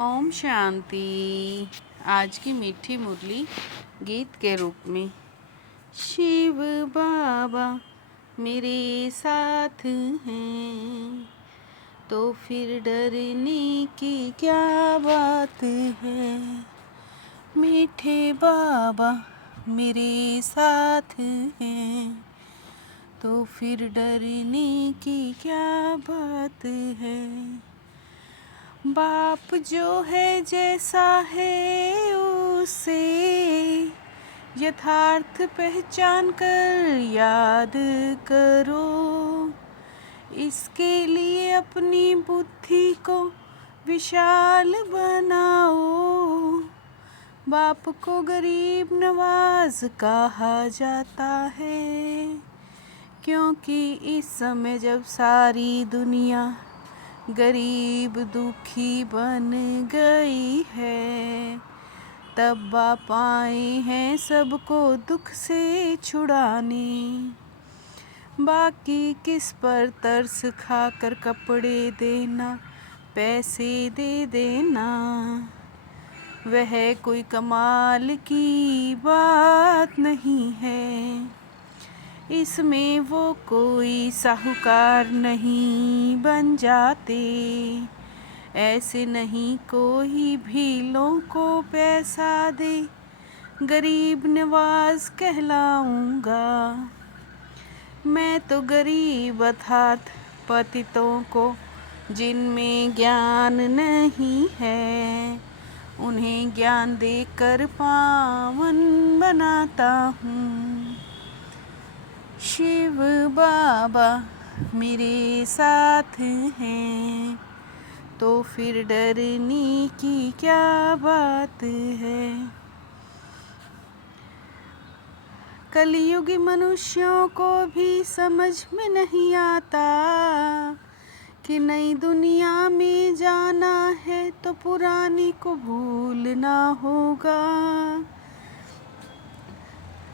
ओम शांति। आज की मीठी मुरली गीत के रूप में। शिव बाबा मेरे साथ हैं तो फिर डरने की क्या बात है। मीठे बाबा मेरे साथ हैं तो फिर डरने की क्या बात है। बाप जो है जैसा है उसे यथार्थ पहचान कर याद करो। इसके लिए अपनी बुद्धि को विशाल बनाओ। बाप को गरीब नवाज कहा जाता है क्योंकि इस समय जब सारी दुनिया गरीब दुखी बन गई है तब बाप आए हैं सबको दुख से छुड़ाने। बाकी किस पर तरस खाकर कपड़े देना पैसे दे देना वह कोई कमाल की बात नहीं है। इसमें वो कोई साहूकार नहीं बन जाते। ऐसे नहीं कोई भीलों को पैसा दे गरीब नवाज कहलाऊंगा। मैं तो गरीब अर्थात पतितों को जिनमें ज्ञान नहीं है उन्हें ज्ञान देकर पावन बनाता हूँ। शिव बाबा मेरे साथ हैं तो फिर डरने की क्या बात है। कलयुगी मनुष्यों को भी समझ में नहीं आता कि नई दुनिया में जाना है तो पुरानी को भूलना होगा।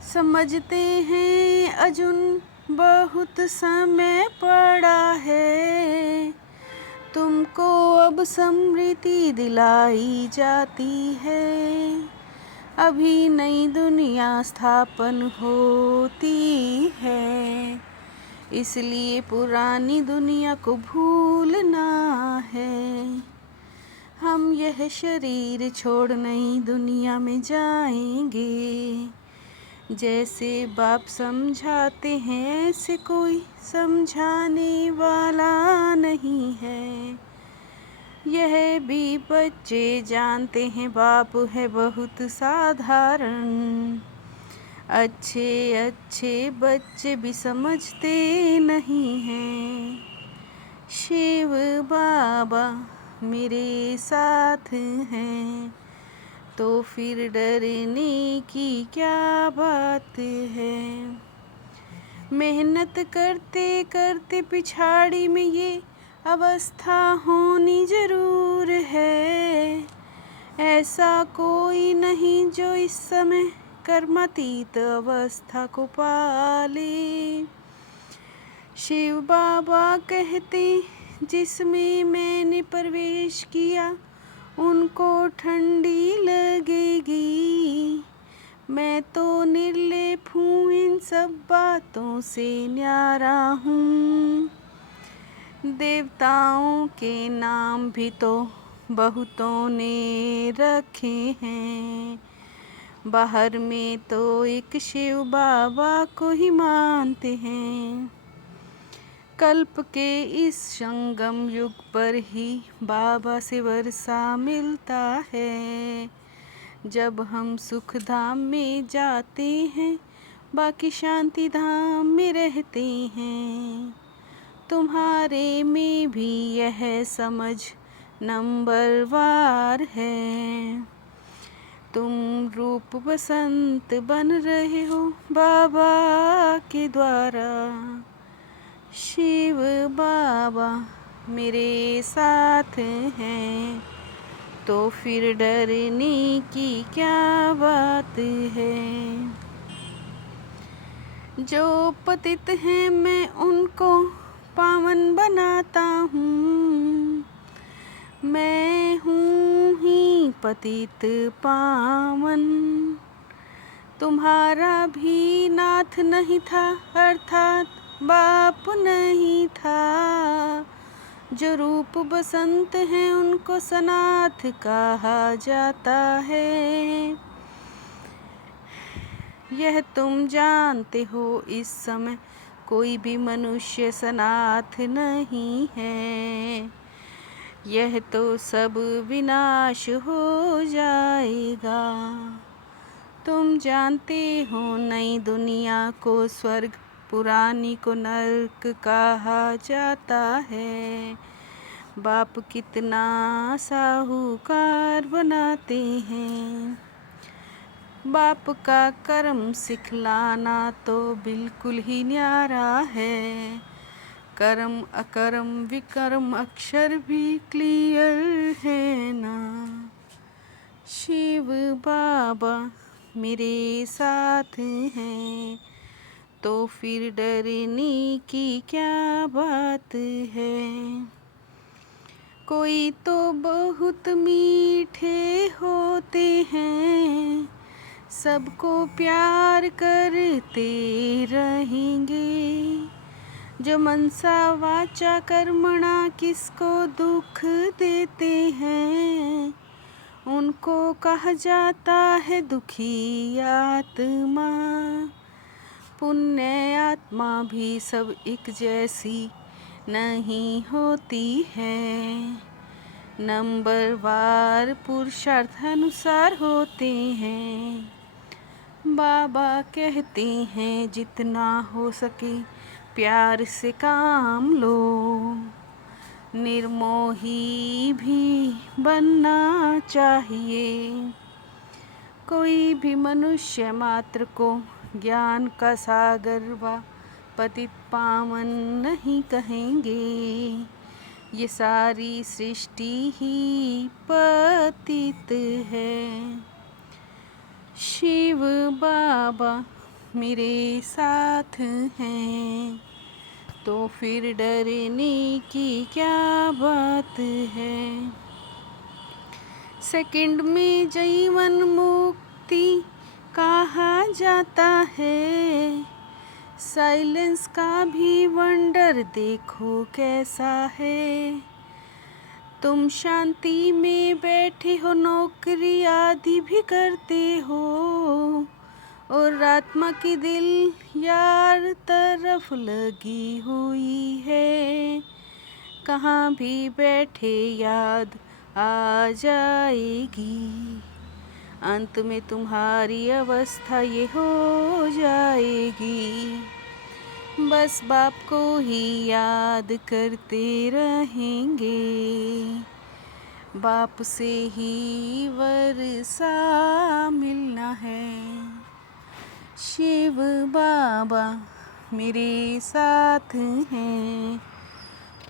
समझते हैं अजुन बहुत समय पड़ा है तुमको अब स्मृति दिलाई जाती है। अभी नई दुनिया स्थापन होती है इसलिए पुरानी दुनिया को भूलना है। हम यह शरीर छोड़ नई दुनिया में जाएंगे। जैसे बाप समझाते हैं ऐसे कोई समझाने वाला नहीं है। यह भी बच्चे जानते हैं बाप है बहुत साधारण। अच्छे अच्छे बच्चे भी समझते नहीं हैं। शिव बाबा मेरे साथ हैं तो फिर डरने की क्या बात है। मेहनत करते करते पिछाड़ी में ये अवस्था होनी जरूर है। ऐसा कोई नहीं जो इस समय कर्मातीत अवस्था को पाले। शिव बाबा कहते जिसमें मैंने प्रवेश किया उनको ठंडी लगेगी। मैं तो निर्लेप हूँ इन सब बातों से न्यारा हूँ। देवताओं के नाम भी तो बहुतों ने रखे हैं। बाहर में तो एक शिव बाबा को ही मानते हैं। कल्प के इस संगम युग पर ही बाबा से वर्षा मिलता है। जब हम सुख धाम में जाते हैं बाकी शांति धाम में रहते हैं। तुम्हारे में भी यह समझ नंबरवार है। तुम रूप बसंत बन रहे हो बाबा के द्वारा। शिव बाबा मेरे साथ हैं तो फिर डरने की क्या बात है। जो पतित हैं मैं उनको पावन बनाता हूँ। मैं हूँ पतित पावन। तुम्हारा भी नाथ नहीं था, अर्थात बाप नहीं था। जो रूप बसंत हैं उनको सनाथ कहा जाता है। यह तुम जानते हो इस समय कोई भी मनुष्य सनाथ नहीं है। यह तो सब विनाश हो जाएगा। तुम जानते हो नई दुनिया को स्वर्ग, पुरानी को नरक कहा जाता है। बाप कितना साहूकार बनाते हैं। बाप का कर्म सिखलाना तो बिल्कुल ही न्यारा है। कर्म अकर्म विकर्म अक्षर भी क्लियर है ना। शिव बाबा मेरे साथ हैं तो फिर डरने की क्या बात है। कोई तो बहुत मीठे होते हैं, सबको प्यार करते रहेंगे। जो मनसा वाचा कर्मणा किसको दुख देते हैं, उनको कहा जाता है दुखी आत्मा। पुण्य आत्मा भी सब एक जैसी नहीं होती है। नंबरवार पुरुषार्थ अनुसार होते हैं। बाबा कहते हैं जितना हो सके प्यार से काम लो। निर्मोही भी बनना चाहिए। कोई भी मनुष्य मात्र को ज्ञान का सागर व पतित पावन नहीं कहेंगे। ये सारी सृष्टि ही पतित है। शिव बाबा मेरे साथ हैं तो फिर डरने की क्या बात है। सेकंड में जीवन मुक्ति कहा जाता है। साइलेंस का भी वंडर देखो कैसा है। तुम शांति में बैठे हो, नौकरी आदि भी करते हो और आत्मा की दिल यार तरफ लगी हुई है। कहाँ भी बैठे याद आ जाएगी। अंत में तुम्हारी अवस्था ये हो जाएगी। बस बाप को ही याद करते रहेंगे। बाप से ही वर्षा मिलना है। शिव बाबा मेरे साथ हैं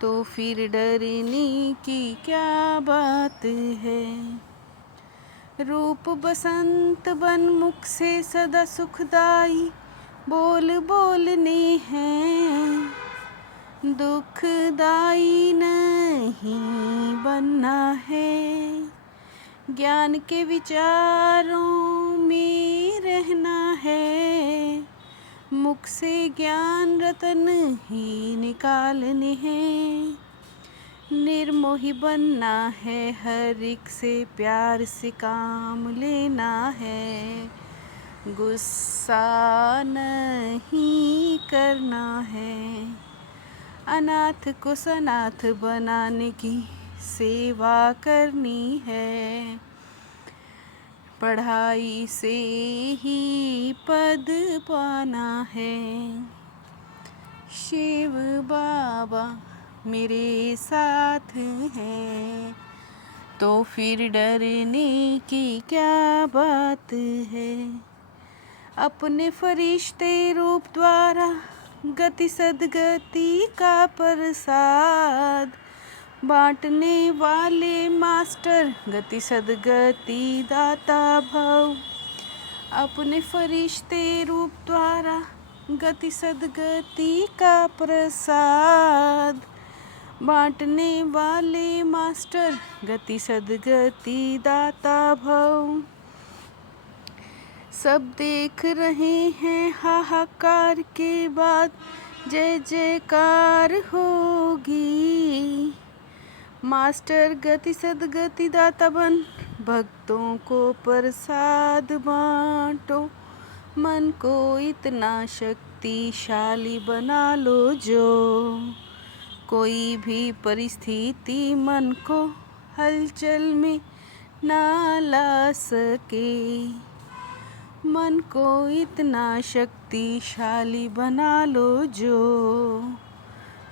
तो फिर डरने की क्या बात है। रूप बसंत बन मुख से सदा सुखदाई बोल बोलने हैं। दुखदाई नहीं बनना है। ज्ञान के विचारों में रहना है। मुख से ज्ञान रतन ही निकालने हैं। निर्मोही बनना है, हर एक से प्यार से काम लेना है। गुस्सा नहीं करना है। अनाथ को सनाथ बनाने की सेवा करनी है। पढ़ाई से ही पद पाना है। शिव बाबा मेरे साथ हैं तो फिर डरने की क्या बात है। अपने फरिश्ते रूप द्वारा गति सदगति का प्रसाद बांटने वाले मास्टर गति सदगति दाता भव। अपने फरिश्ते रूप द्वारा गति सदगति का प्रसाद बांटने वाले मास्टर गति सदगति दाता भव। सब देख रहे हैं हाहाकार के बाद जय जयकार होगी। मास्टर गति सदगति दाता बन भक्तों को प्रसाद बांटो। मन को इतना शक्तिशाली बना लो जो कोई भी परिस्थिति मन को हलचल में ना ला सके। मन को इतना शक्तिशाली बना लो जो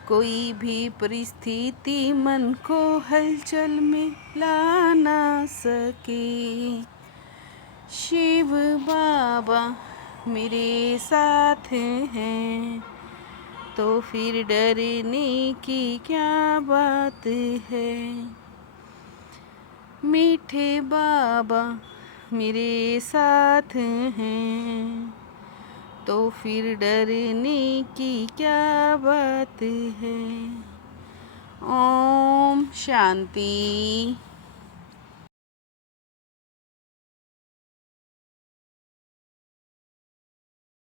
कोई भी परिस्थिति मन को हलचल में ला ना सके। शिव बाबा मेरे साथ हैं तो फिर डरने की क्या बात है। मीठे बाबा मेरे साथ हैं तो फिर डरने की क्या बात है। ओम शांति।